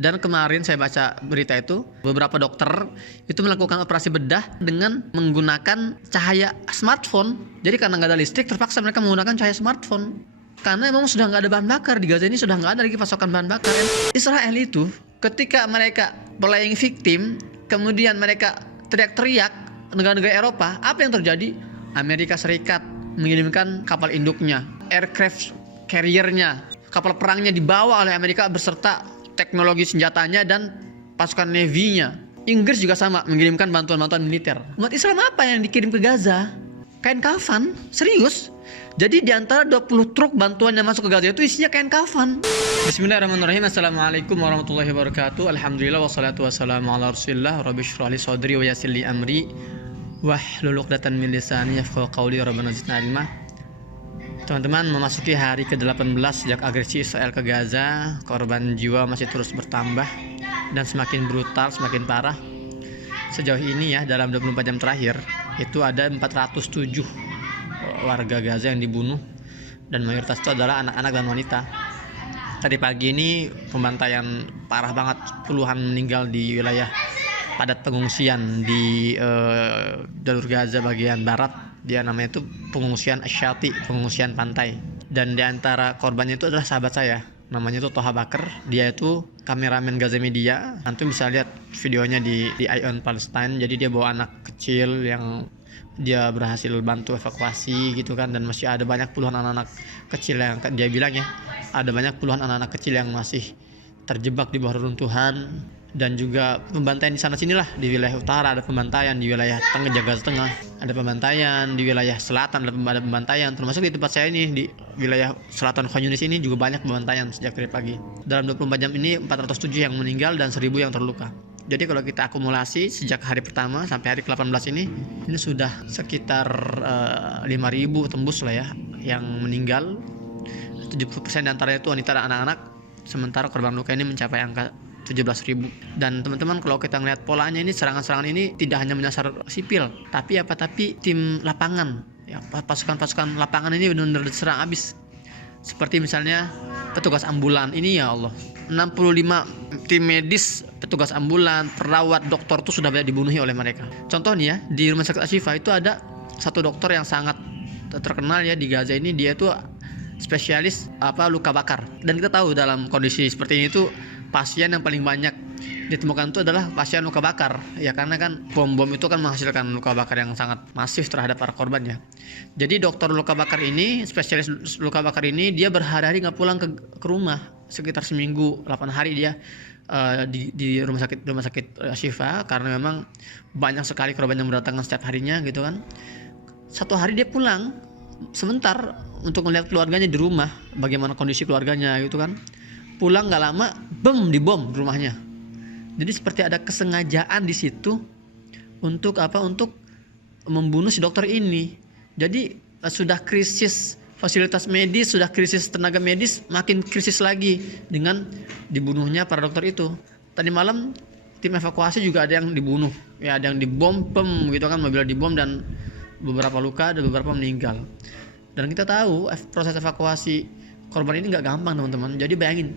Dan kemarin saya baca berita itu, beberapa dokter itu melakukan operasi bedah dengan menggunakan cahaya smartphone. Jadi karena nggak ada listrik, terpaksa mereka menggunakan cahaya smartphone. Karena memang sudah nggak ada bahan bakar di Gaza ini, sudah nggak ada lagi pasokan bahan bakar. Israel itu ketika mereka playing victim, kemudian mereka teriak-teriak negara-negara Eropa, apa yang terjadi? Amerika Serikat mengirimkan kapal induknya, aircraft carrier-nya, kapal perangnya dibawa oleh Amerika beserta teknologi senjatanya dan pasukan Navy-nya. Inggris juga sama, mengirimkan bantuan-bantuan militer. Umat Islam apa yang dikirim ke Gaza? Kain kafan, serius. Jadi di antara 20 truk bantuan yang masuk ke Gaza itu isinya kain kafan. Bismillahirrahmanirrahim. Assalamualaikum warahmatullahi wabarakatuh. Alhamdulillah wassalatu wassalamu ala Rasulillah. Rabbi shrah li sadri wa yassir li amri wahlul 'uqdatam min lisani yafqahu qawli. Rabbana zidna ilma. Teman-teman, memasuki hari ke-18 sejak agresi Israel ke Gaza, korban jiwa masih terus bertambah dan semakin brutal, semakin parah. Sejauh ini ya, dalam 24 jam terakhir, itu ada 407 warga Gaza yang dibunuh, dan mayoritas itu adalah anak-anak dan wanita. Tadi pagi ini pembantaian parah banget, puluhan meninggal di wilayah padat pengungsian di jalur Gaza bagian barat. Dia namanya itu pengungsian Asyati, pengungsian pantai. Dan di antara korbannya itu adalah sahabat saya, namanya itu Toha Bakar. Dia itu kameramen Gaza Media. Nanti bisa lihat videonya di Eye on Palestine. Jadi dia bawa anak kecil yang dia berhasil bantu evakuasi gitu kan. Dan masih ada banyak puluhan anak-anak kecil yang dia bilang ya, ada banyak puluhan anak-anak kecil yang masih terjebak di bawah reruntuhan. Dan juga pembantaian di sana sinilah, di wilayah utara ada pembantaian, di wilayah tengah Gaza Tengah ada pembantaian, di wilayah selatan ada pembantaian, termasuk di tempat saya ini di wilayah selatan Khan Yunis ini juga banyak pembantaian sejak dari pagi. Dalam 24 jam ini 407 yang meninggal dan 1000 yang terluka. Jadi kalau kita akumulasi sejak hari pertama sampai hari ke-18 ini sudah sekitar 5.000 tembus lah ya yang meninggal. 70% diantaranya itu wanita dan anak-anak, sementara korban luka ini mencapai angka 17.000. Dan teman-teman, kalau kita ngelihat polanya ini, serangan-serangan ini tidak hanya menyasar sipil, tapi tim lapangan ya, pasukan-pasukan lapangan ini benar-benar diserang habis. Seperti misalnya petugas ambulan ini, ya Allah, 65 tim medis, petugas ambulan, perawat, dokter itu sudah banyak dibunuhi oleh mereka. Contohnya di Rumah Sakit Ashifa itu ada satu dokter yang sangat terkenal ya di Gaza ini, dia itu spesialis luka bakar. Dan kita tahu dalam kondisi seperti ini tuh pasien yang paling banyak ditemukan itu adalah pasien luka bakar ya, karena kan bom-bom itu kan menghasilkan luka bakar yang sangat masif terhadap para korbannya. Jadi dokter luka bakar ini, spesialis luka bakar ini, dia berhari-hari nggak pulang ke rumah, sekitar seminggu 8 hari dia di rumah sakit Ashifa, karena memang banyak sekali korban yang berdatangan setiap harinya gitu kan. Satu hari dia pulang sebentar untuk melihat keluarganya di rumah, bagaimana kondisi keluarganya gitu kan. Pulang nggak lama, dibom rumahnya. Jadi seperti ada kesengajaan di situ untuk membunuh si dokter ini. Jadi sudah krisis fasilitas medis, sudah krisis tenaga medis, makin krisis lagi dengan dibunuhnya para dokter itu. Tadi malam tim evakuasi juga ada yang dibunuh, ya ada yang dibom gitu kan, mobil dibom dan beberapa luka, ada beberapa meninggal. Dan kita tahu proses evakuasi korban ini nggak gampang teman-teman. Jadi bayangin,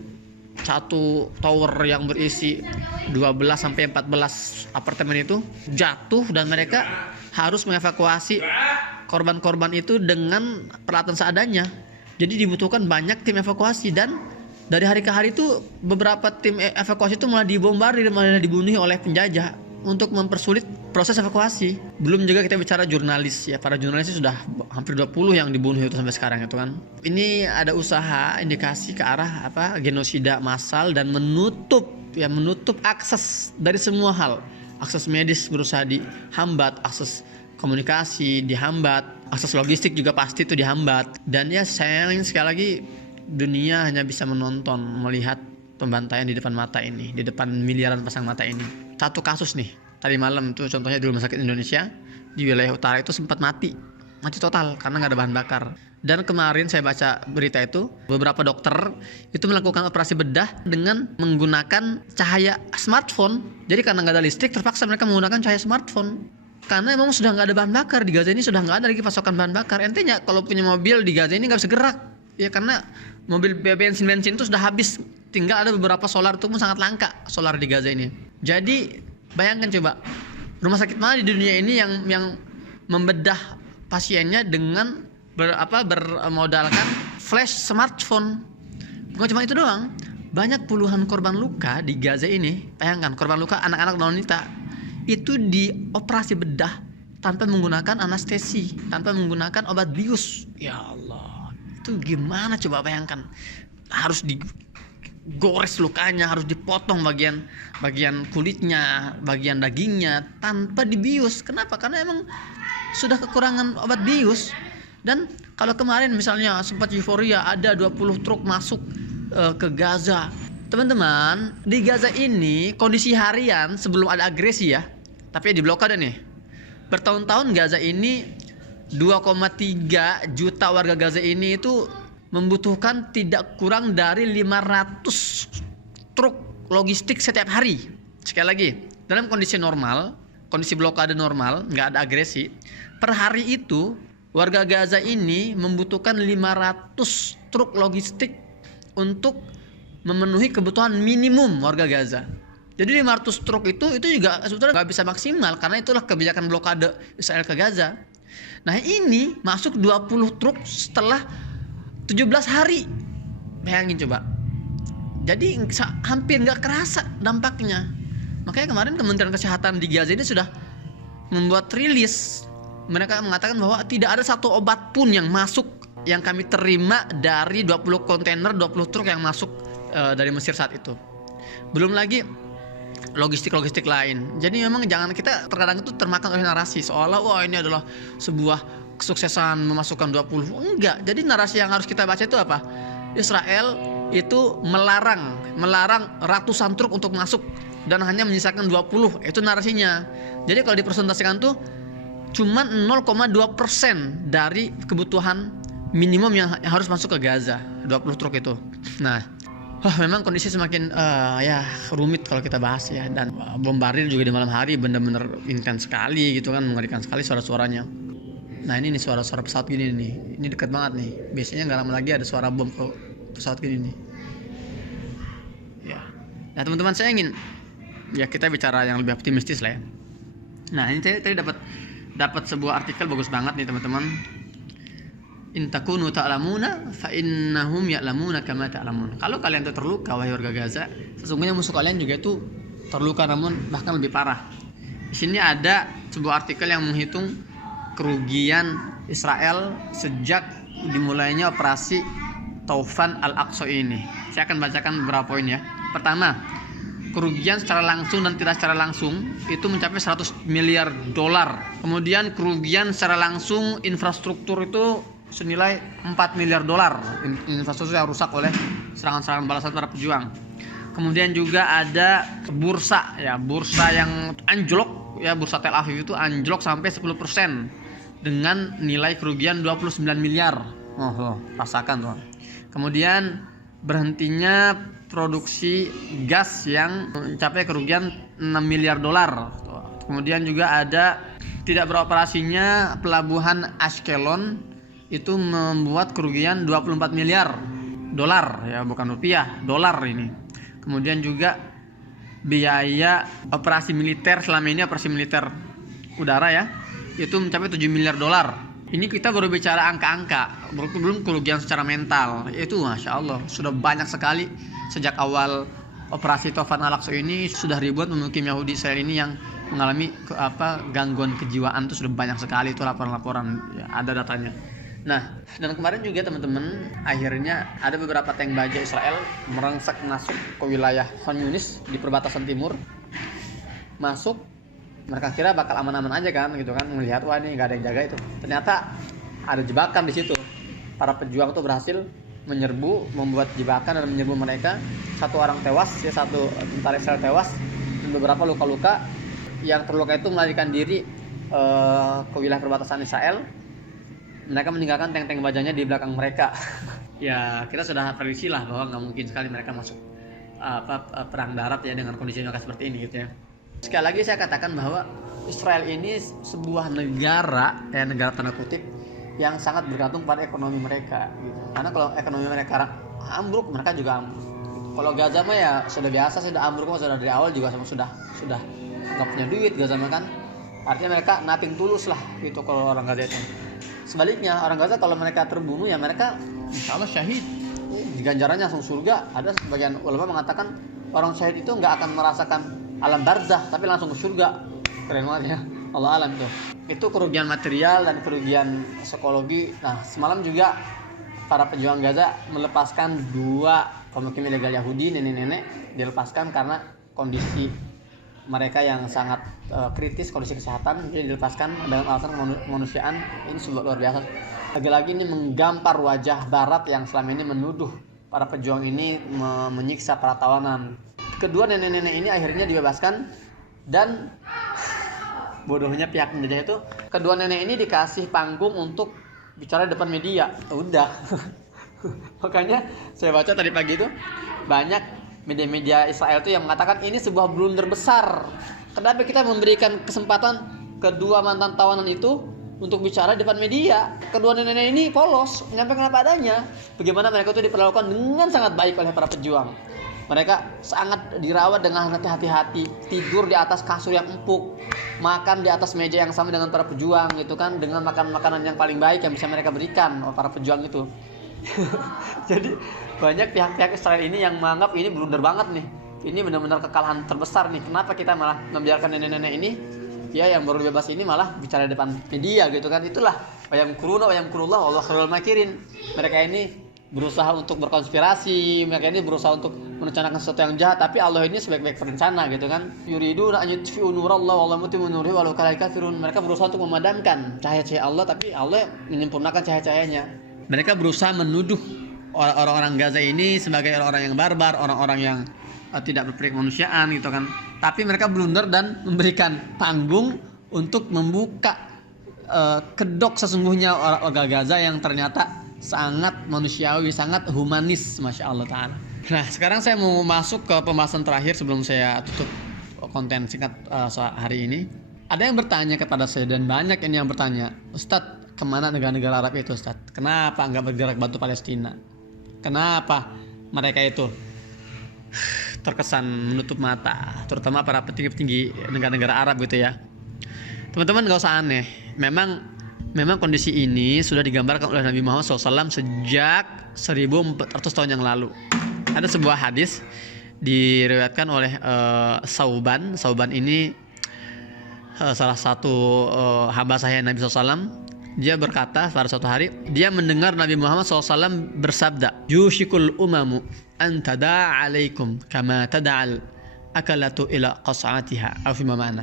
satu tower yang berisi 12-14 apartemen itu jatuh dan mereka harus mengevakuasi korban-korban itu dengan peralatan seadanya. Jadi dibutuhkan banyak tim evakuasi, dan dari hari ke hari itu beberapa tim evakuasi itu malah dibombardir, malah dibunuh oleh penjajah untuk mempersulit proses evakuasi. Belum juga kita bicara jurnalis ya, para jurnalis sudah hampir 20 yang dibunuh itu sampai sekarang itu kan. Ini ada usaha indikasi ke arah genosida massal dan menutup akses dari semua hal. Akses medis berusaha dihambat, akses komunikasi dihambat, akses logistik juga pasti itu dihambat. Dan ya sayang sekali lagi, dunia hanya bisa menonton, melihat pembantaian di depan mata ini, di depan miliaran pasang mata ini. Satu kasus nih, tadi malam itu contohnya di Rumah Sakit Indonesia di wilayah utara itu sempat mati total karena nggak ada bahan bakar. Dan kemarin saya baca berita itu, beberapa dokter itu melakukan operasi bedah dengan menggunakan cahaya smartphone. Jadi karena nggak ada listrik, terpaksa mereka menggunakan cahaya smartphone. Karena memang sudah nggak ada bahan bakar di Gaza ini, sudah nggak ada lagi pasokan bahan bakar. Intinya kalau punya mobil di Gaza ini nggak bisa gerak ya, karena mobil bensin itu sudah habis tinggal ada beberapa solar itu pun sangat langka solar di Gaza ini. Jadi bayangkan coba, rumah sakit mana di dunia ini yang membedah pasiennya dengan bermodalkan flash smartphone. Bukan cuma itu doang, banyak puluhan korban luka di Gaza ini. Bayangkan, korban luka anak-anak dan wanita itu dioperasi bedah tanpa menggunakan anestesi, tanpa menggunakan obat bius. Ya Allah, itu gimana coba bayangkan? Harus digores lukanya, harus dipotong bagian kulitnya, bagian dagingnya tanpa dibius. Kenapa? Karena emang sudah kekurangan obat bius. Dan kalau kemarin misalnya sempat euforia ada 20 truk masuk ke Gaza. Teman-teman, di Gaza ini kondisi harian sebelum ada agresi ya, tapi di blokade nih. Bertahun-tahun Gaza ini 2,3 juta warga Gaza ini itu membutuhkan tidak kurang dari 500 truk logistik setiap hari. Sekali lagi, dalam kondisi normal, kondisi blokade normal, nggak ada agresi, per hari itu warga Gaza ini membutuhkan 500 truk logistik untuk memenuhi kebutuhan minimum warga Gaza. Jadi 500 truk itu juga sebetulnya nggak bisa maksimal karena itulah kebijakan blokade Israel ke Gaza. Nah ini masuk 20 truk setelah 17 hari. Bayangin coba. Jadi hampir nggak kerasa dampaknya. Makanya kemarin Kementerian Kesehatan di Gaza ini sudah membuat rilis. Mereka mengatakan bahwa tidak ada satu obat pun yang masuk yang kami terima dari 20 kontainer, 20 truk yang masuk dari Mesir saat itu. Belum lagi logistik-logistik lain. Jadi memang jangan kita terkadang itu termakan oleh narasi seolah wah ini adalah sebuah kesuksesan memasukkan 20. Enggak. Jadi narasi yang harus kita baca itu apa? Israel itu melarang ratusan truk untuk masuk dan hanya menyisakan 20. Itu narasinya. Jadi kalau dipresentasikan tuh cuma 0,2% dari kebutuhan minimum yang harus masuk ke Gaza, 20 truk itu. Nah, memang kondisi semakin rumit kalau kita bahas ya. Dan bombardir juga di malam hari benar-benar intens sekali gitu kan, mengerikan sekali suara-suaranya. Nah ini nih suara-suara pesawat gini nih, ini dekat banget nih. Biasanya nggak lama lagi ada suara bom ke pesawat gini nih. Ya, nah teman-teman saya ingin ya kita bicara yang lebih optimistis lah ya. Nah ini saya tadi dapat sebuah artikel bagus banget nih teman-teman. In takunu ta'lamuna fa innahum ya'lamuna kama ta'lamun. Kalau kalian itu terluka wahai warga Gaza, sesungguhnya musuh kalian juga itu terluka namun bahkan lebih parah. Di sini ada sebuah artikel yang menghitung kerugian Israel sejak dimulainya operasi Taufan Al-Aqsa ini. Saya akan bacakan beberapa poin ya. Pertama, kerugian secara langsung dan tidak secara langsung itu mencapai 100 miliar dolar. Kemudian kerugian secara langsung infrastruktur itu senilai 4 miliar dolar, infrastruktur yang rusak oleh serangan-serangan balasan para pejuang. Kemudian juga ada bursa yang anjlok ya, bursa Tel Aviv itu anjlok sampai 10% dengan nilai kerugian 29 miliar. Rasakan tuh. Kemudian berhentinya produksi gas yang mencapai kerugian 6 miliar dolar. Kemudian juga ada tidak beroperasinya pelabuhan Ashkelon itu membuat kerugian 24 miliar dolar ya, bukan rupiah, dolar ini. Kemudian juga biaya operasi militer selama ini, operasi militer udara ya, itu mencapai 7 miliar dolar. Ini kita baru bicara angka-angka, belum kerugian secara mental. Itu Masya Allah sudah banyak sekali. Sejak awal operasi Taufan Al-Aqsa ini sudah ribuan pemukim Yahudi Israel ini yang mengalami gangguan kejiwaan itu sudah banyak sekali. Itu laporan-laporan ya, ada datanya. Nah, dan kemarin juga teman-teman akhirnya ada beberapa tank baja Israel merangsek masuk ke wilayah Khan Yunis di perbatasan timur. Masuk, mereka kira bakal aman-aman aja kan gitu kan, melihat wah ini nggak ada yang jaga itu. Ternyata ada jebakan di situ. Para pejuang tuh berhasil membuat jebakan dan menyerbu mereka. Satu orang tewas, ya satu tentara Israel tewas dan beberapa luka-luka. Yang terluka itu melarikan diri ke wilayah perbatasan Israel. Mereka meninggalkan tank-tank bajanya di belakang mereka. Ya kita sudah prediksi lah bahwa nggak mungkin sekali mereka masuk perang darat ya dengan kondisi mereka seperti ini gitu ya. Sekali lagi saya katakan bahwa Israel ini sebuah negara negara tanda kutip yang sangat bergantung pada ekonomi mereka gitu. Karena kalau ekonomi mereka ambruk, mereka juga ambruk. Kalau Gaza mah ya sudah biasa, sudah ambruk mah sudah dari awal juga sama sudah nggak punya duit Gaza mah kan. Artinya mereka nothing tulus lah gitu kalau orang Gaza itu. Sebaliknya orang Gaza kalau mereka terbunuh ya mereka insya Allah syahid, ganjarannya langsung surga. Ada sebagian ulama mengatakan orang syahid itu nggak akan merasakan alam barzah tapi langsung ke surga. Keren banget ya, Allah alam tuh. Itu kerugian material dan kerugian psikologi. Nah semalam juga para pejuang Gaza melepaskan 2 pemukim ilegal Yahudi, nenek-nenek dilepaskan karena kondisi mereka yang sangat kritis, kondisi kesehatan, jadi dilepaskan dengan alasan kemanusiaan. Ini luar biasa. Lagi-lagi ini menggampar wajah Barat yang selama ini menuduh para pejuang ini menyiksa para tawanan. Kedua nenek-nenek ini akhirnya dibebaskan dan bodohnya pihak penjajah itu, kedua nenek ini dikasih panggung untuk bicara di depan media. Udah. Makanya saya baca tadi pagi itu banyak media-media Israel itu yang mengatakan ini sebuah blunder besar. Kenapa kita memberikan kesempatan kedua mantan tawanan itu untuk bicara di depan media? Kedua nenek ini polos, menyampaikan apa adanya. Bagaimana mereka itu diperlakukan dengan sangat baik oleh para pejuang. Mereka sangat dirawat dengan hati-hati, tidur di atas kasur yang empuk, makan di atas meja yang sama dengan para pejuang gitu kan, dengan makan makanan yang paling baik yang bisa mereka berikan oleh para pejuang itu. Jadi banyak pihak-pihak Israel ini yang menganggap ini blunder banget nih. Ini benar-benar kekalahan terbesar nih. Kenapa kita malah membiarkan nenek-nenek ini ya yang baru bebas ini malah bicara di depan media gitu kan. Itulah wayamkuruna wayamkurullah Allah khairul makirin. Mereka ini berusaha untuk berkonspirasi, mereka ini berusaha untuk merencanakan sesuatu yang jahat, tapi Allah ini sebaik-baik perencana gitu kan. Yuriduna an yutfi'u nurallahi wallahu mutimmu nurihi walau karihal kafirun. Mereka berusaha untuk memadamkan cahaya-cahaya Allah, tapi Allah menyempurnakan cahaya-cahayanya. Mereka berusaha menuduh orang-orang Gaza ini sebagai orang-orang yang barbar, orang-orang yang tidak berperi kemanusiaan gitu kan. Tapi mereka blunder dan memberikan panggung untuk membuka kedok sesungguhnya orang Gaza yang ternyata sangat manusiawi, sangat humanis, masya Allah ta'ala. Nah sekarang saya mau masuk ke pembahasan terakhir sebelum saya tutup konten singkat hari ini. Ada yang bertanya kepada saya dan banyak ini yang bertanya, Ustadz, kemana negara-negara Arab itu Ustadz? Kenapa nggak bergerak bantu Palestina? Kenapa mereka itu terkesan menutup mata, terutama para petinggi-petinggi negara-negara Arab gitu ya? Teman-teman nggak usah aneh. Memang kondisi ini sudah digambarkan oleh Nabi Muhammad SAW sejak 1400 tahun yang lalu. Ada sebuah hadis diriwayatkan oleh Sauban. Sauban ini salah satu hamba sahih Nabi SAW. Dia berkata pada suatu hari dia mendengar Nabi Muhammad SAW bersabda, "Yushikul umamu an tada'a alaikum kama tada'al akalatu ila qas'atiha." Atau mana?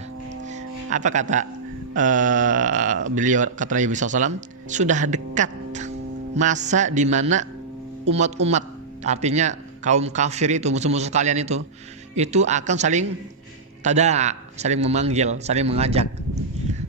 Apa kata beliau, kata Nabi SAW, sudah dekat masa di mana umat-umat, artinya kaum kafir itu, musuh-musuh kalian itu akan saling tada'a, saling memanggil, saling mengajak,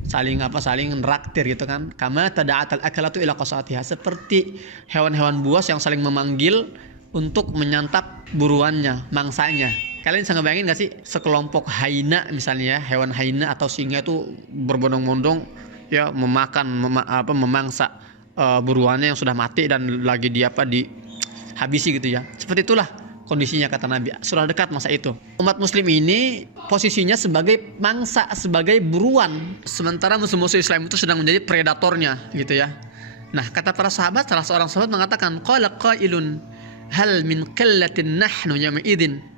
saling neraktir gitu kan. Kama tada'atal akalatu ila qasatiha, seperti hewan-hewan buas yang saling memanggil untuk menyantap buruannya, mangsanya. Kalian bisa ngebayangin gak sih sekelompok hyena misalnya ya, hewan hyena atau singa itu berbondong-bondong ya memangsa buruannya yang sudah mati dan lagi dihabisi gitu ya. Seperti itulah kondisinya kata Nabi. Sudah dekat masa itu. Umat muslim ini posisinya sebagai mangsa, sebagai buruan, sementara musuh-musuh Islam itu sedang menjadi predatornya gitu ya. Nah, kata para sahabat, salah seorang sahabat mengatakan, qala qailun hal min qillatin nahnu yawma idzin.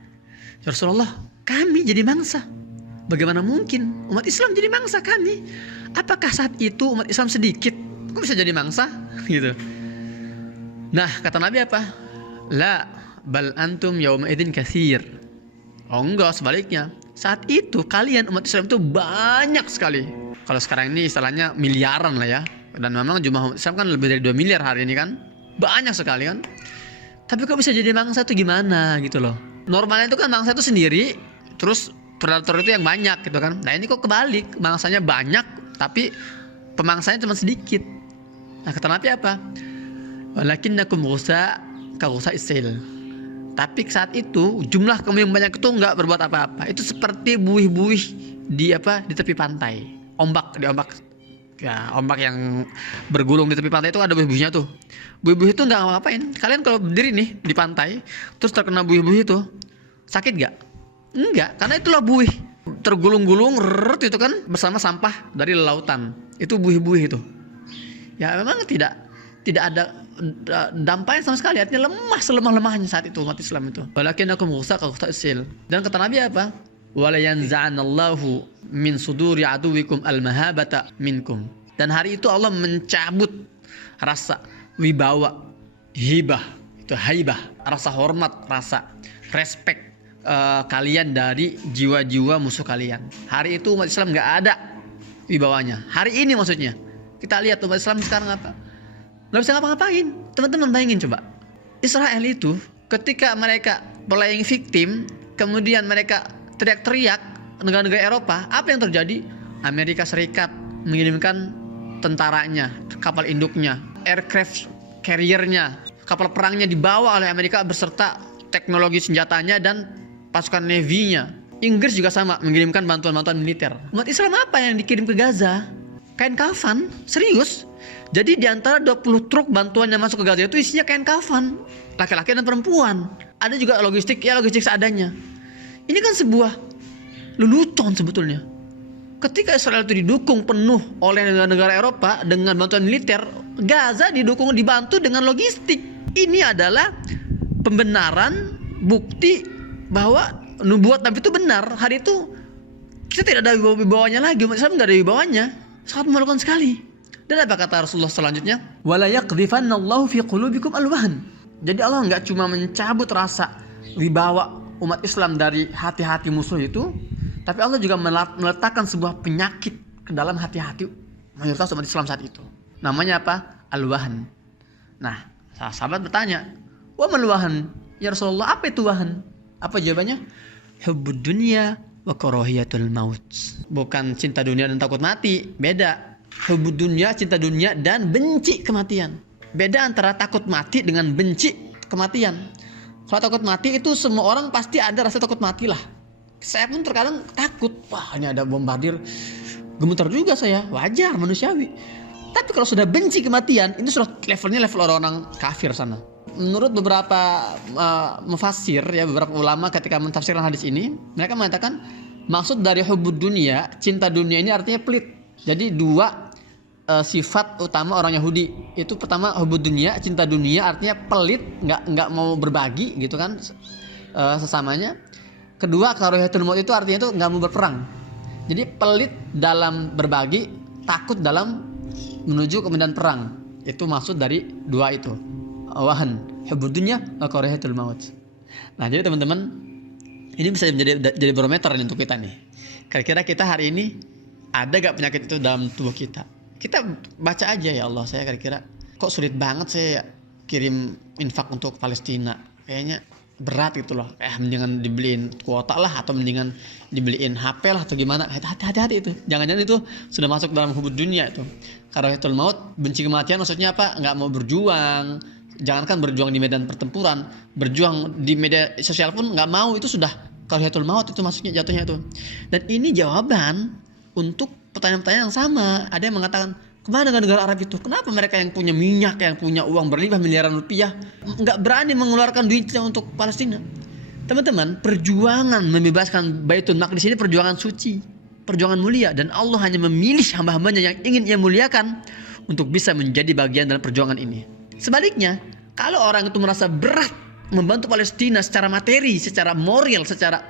Ya Rasulullah, kami jadi mangsa. Bagaimana mungkin umat Islam jadi mangsa kami? Apakah saat itu umat Islam sedikit? Kok bisa jadi mangsa? Gitu. Nah, kata Nabi apa? La bal antum yauma idzin katsir. Oh enggak, sebaliknya. Saat itu kalian umat Islam itu banyak sekali. Kalau sekarang ini istilahnya miliaran lah ya. Dan memang jumlah umat Islam kan lebih dari 2 miliar hari ini kan. Banyak sekali kan. Tapi kok bisa jadi mangsa itu gimana gitu loh. Normalnya itu kan mangsa itu sendiri, terus predator itu yang banyak gitu kan. Nah ini kok kebalik, mangsanya banyak tapi pemangsanya cuma sedikit. Nah kata Nabi apa? Walakinnakum ghusa ka ghusa isil. Tapi saat itu jumlah kamu yang banyak itu nggak berbuat apa-apa. Itu seperti buih-buih di tepi pantai, ombak Ya, ombak yang bergulung di tepi pantai itu ada buih-buihnya tuh. Buih-buih itu nggak ngapain. Kalian kalau berdiri nih di pantai, terus terkena buih-buih itu, sakit nggak? Enggak, karena itulah buih. Tergulung-gulung, itu kan bersama sampah dari lautan. Itu buih-buih itu. Ya memang tidak ada dampaknya sama sekali. Artinya lemah selemah-lemahnya saat itu umat Islam itu. Walakinakum ghusaqasil. Dan kata Nabi apa? Wala yanza'anallahu min suduri aduwikum al-mahabata minkum. Dan hari itu Allah mencabut rasa wibawa, hibah, itu haibah, rasa hormat, rasa respect kalian dari jiwa-jiwa musuh kalian. Hari itu umat Islam nggak ada wibawanya. Hari ini maksudnya. Kita lihat umat Islam sekarang apa? Nggak bisa ngapa-ngapain. Teman-teman bayangin coba. Israel itu ketika mereka playing victim, kemudian mereka teriak-teriak negara-negara Eropa, apa yang terjadi? Amerika Serikat mengirimkan tentaranya, kapal induknya, aircraft carrier-nya, kapal perangnya dibawa oleh Amerika beserta teknologi senjatanya dan pasukan Navy-nya. Inggris juga sama, mengirimkan bantuan-bantuan militer. Umat Islam apa yang dikirim ke Gaza? Kain kafan, serius. Jadi di antara 20 truk bantuan yang masuk ke Gaza itu isinya kain kafan, laki-laki dan perempuan. Ada juga logistik seadanya. Ini kan sebuah lelucon sebetulnya. Ketika Israel itu didukung penuh oleh negara-negara Eropa dengan bantuan militer, Gaza dibantu dengan logistik. Ini adalah pembenaran bukti bahwa nubuat Nabi itu benar. Hari itu kita tidak ada wibawanya lagi, umat Islam tidak ada wibawanya. Sangat memalukan sekali. Dan apa kata Rasulullah selanjutnya? Wala yaqdhifannallahu fi qulubikum alwahan. Jadi Allah enggak cuma mencabut rasa wibawa umat Islam dari hati-hati musuh itu, tapi Allah juga meletakkan sebuah penyakit ke dalam hati-hati mayoritas umat Islam saat itu. Namanya apa? Al-wahan. Nah, sahabat bertanya, "Wa mal wahan?" Ya Rasulullah, apa itu wahan? Apa jawabannya? Hubbud dunya wa karahiyatul maut. Bukan cinta dunia dan takut mati, beda. Hubbud dunya, cinta dunia dan benci kematian. Beda antara takut mati dengan benci kematian. Kalau takut mati itu semua orang pasti ada rasa takut mati lah. Saya pun terkadang takut. Wah, ini ada bombardir. Gemetar juga saya. Wajar, manusiawi. Tapi kalau sudah benci kematian, itu sudah levelnya level orang-orang kafir sana. Menurut beberapa mufassir, ya, beberapa ulama ketika mentafsirkan hadis ini, mereka mengatakan maksud dari hubbud dunia, cinta dunia ini artinya pelit. Jadi dua sifat utama orang Yahudi itu, pertama hubbud dunia, cinta dunia, artinya pelit, nggak mau berbagi gitu kan sesamanya. Kedua, karahiyatul maut itu artinya itu nggak mau berperang. Jadi pelit dalam berbagi, takut dalam menuju kemudian perang. Itu maksud dari dua itu. Wahan, hubbud dunya wa karahiyatul maut. Nah, jadi teman-teman, ini bisa jadi barometer untuk kita nih. Kira-kira kita hari ini ada gak penyakit itu dalam tubuh kita? Kita baca aja, ya Allah, saya kira-kira kok sulit banget saya kirim infak untuk Palestina. Kayaknya berat gitu loh. Mendingan dibeliin kuota lah, atau mendingan dibeliin HP lah, atau gimana. Hati-hati itu. Jangan-jangan itu sudah masuk dalam hubbud dunia itu. Karahiyatul maut, benci kematian, maksudnya apa? Nggak mau berjuang. Jangankan berjuang di medan pertempuran, berjuang di media sosial pun nggak mau. Itu sudah karahiyatul maut, itu masuknya jatuhnya itu. Dan ini jawaban untuk pertanyaan-pertanyaan yang sama. Ada yang mengatakan, kemana negara Arab itu? Kenapa mereka yang punya minyak, yang punya uang berlimpah miliaran rupiah, nggak berani mengeluarkan duitnya untuk Palestina? Teman-teman, perjuangan membebaskan Baitul Maqdis ini perjuangan suci, perjuangan mulia, dan Allah hanya memilih hamba-hambanya yang ingin Ia muliakan untuk bisa menjadi bagian dalam perjuangan ini. Sebaliknya, kalau orang itu merasa berat membantu Palestina secara materi, secara moral, secara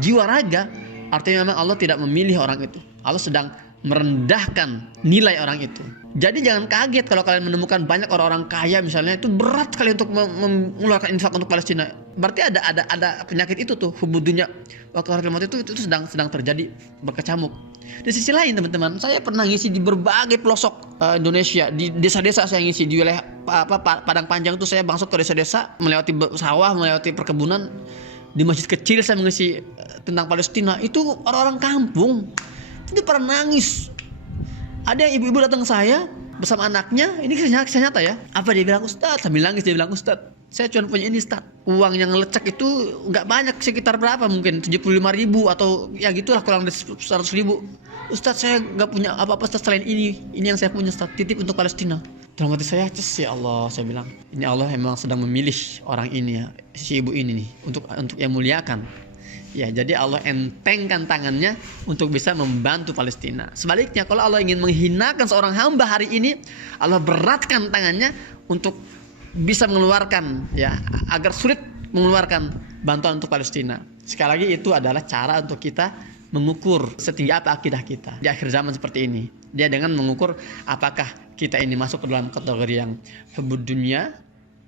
jiwa raga, artinya memang Allah tidak memilih orang itu. Allah sedang merendahkan nilai orang itu. Jadi jangan kaget kalau kalian menemukan banyak orang-orang kaya misalnya itu berat sekali untuk mengeluarkan infak untuk Palestina. Berarti ada penyakit itu tuh, hubbud dunya wa karahiyatul maut itu sedang terjadi berkecamuk. Di sisi lain teman-teman, saya pernah ngisi di berbagai pelosok Indonesia, di desa-desa saya ngisi di wilayah Padang Panjang itu. Saya masuk ke desa-desa, melewati sawah, melewati perkebunan. Di masjid kecil saya mengisi tentang Palestina. Itu orang-orang kampung itu pernah nangis. Ada yang ibu-ibu datang ke saya bersama anaknya. Ini kisah nyata ya. Apa dia bilang? Ustaz, sambil nangis dia bilang, Ustaz, Saya cuma punya ini Ustaz. Uang yang lecek itu nggak banyak, sekitar berapa mungkin 75.000 atau ya gitulah, kurang dari 100.000. Ustaz saya nggak punya apa-apa Ustaz selain ini yang saya punya Ustaz, titip untuk Palestina. Dalam hati saya, ya Allah, saya bilang, ini Allah memang sedang memilih orang ini ya, si ibu ini nih untuk yang muliakan. Ya, jadi Allah entengkan tangannya untuk bisa membantu Palestina. Sebaliknya, kalau Allah ingin menghinakan seorang hamba hari ini, Allah beratkan tangannya untuk bisa mengeluarkan, ya, agar sulit mengeluarkan bantuan untuk Palestina. Sekali lagi, itu adalah cara untuk kita mengukur setinggi apa akidah kita di akhir zaman seperti ini. Dia dengan mengukur apakah kita ini masuk ke dalam kategori yang hubud dunia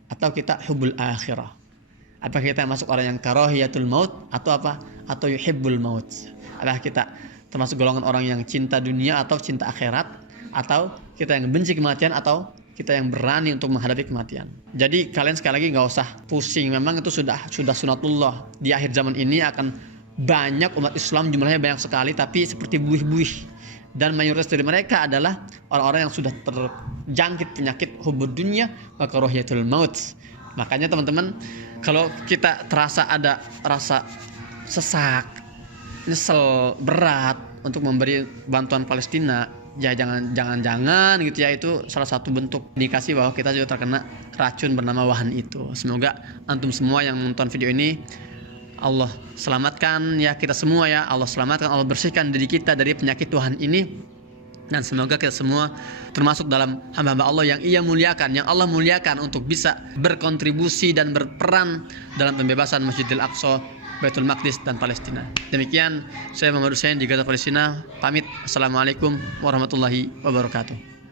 atau kita hubul akhirah. Apakah kita masuk orang yang karahiyatul maut atau apa? Atau yuhibbul maut. Apakah kita termasuk golongan orang yang cinta dunia atau cinta akhirat, atau kita yang benci kematian atau kita yang berani untuk menghadapi kematian. Jadi kalian sekali lagi nggak usah pusing. Memang itu sudah sunatullah. Di akhir zaman ini akan banyak umat Islam, jumlahnya banyak sekali, tapi seperti buih-buih. Dan mayoritas dari mereka adalah orang-orang yang sudah terjangkit penyakit hubud dunia wa karahiyatul maut. Makanya teman-teman, kalau kita terasa ada rasa sesak, nyesel, berat untuk memberi bantuan Palestina, ya jangan gitu ya, itu salah satu bentuk indikasi bahwa kita juga terkena racun bernama wahan itu. Semoga antum semua yang menonton video ini Allah selamatkan ya kita semua ya, Allah selamatkan, Allah bersihkan diri kita dari penyakit Tuhan ini, dan semoga kita semua termasuk dalam hamba-hamba Allah yang Ia muliakan, yang Allah muliakan untuk bisa berkontribusi dan berperan dalam pembebasan Masjidil Aqsa, Baitul Maqdis dan Palestina. Demikian saya Muhammad Hussein di Gaza Palestina, pamit. Assalamualaikum warahmatullahi wabarakatuh.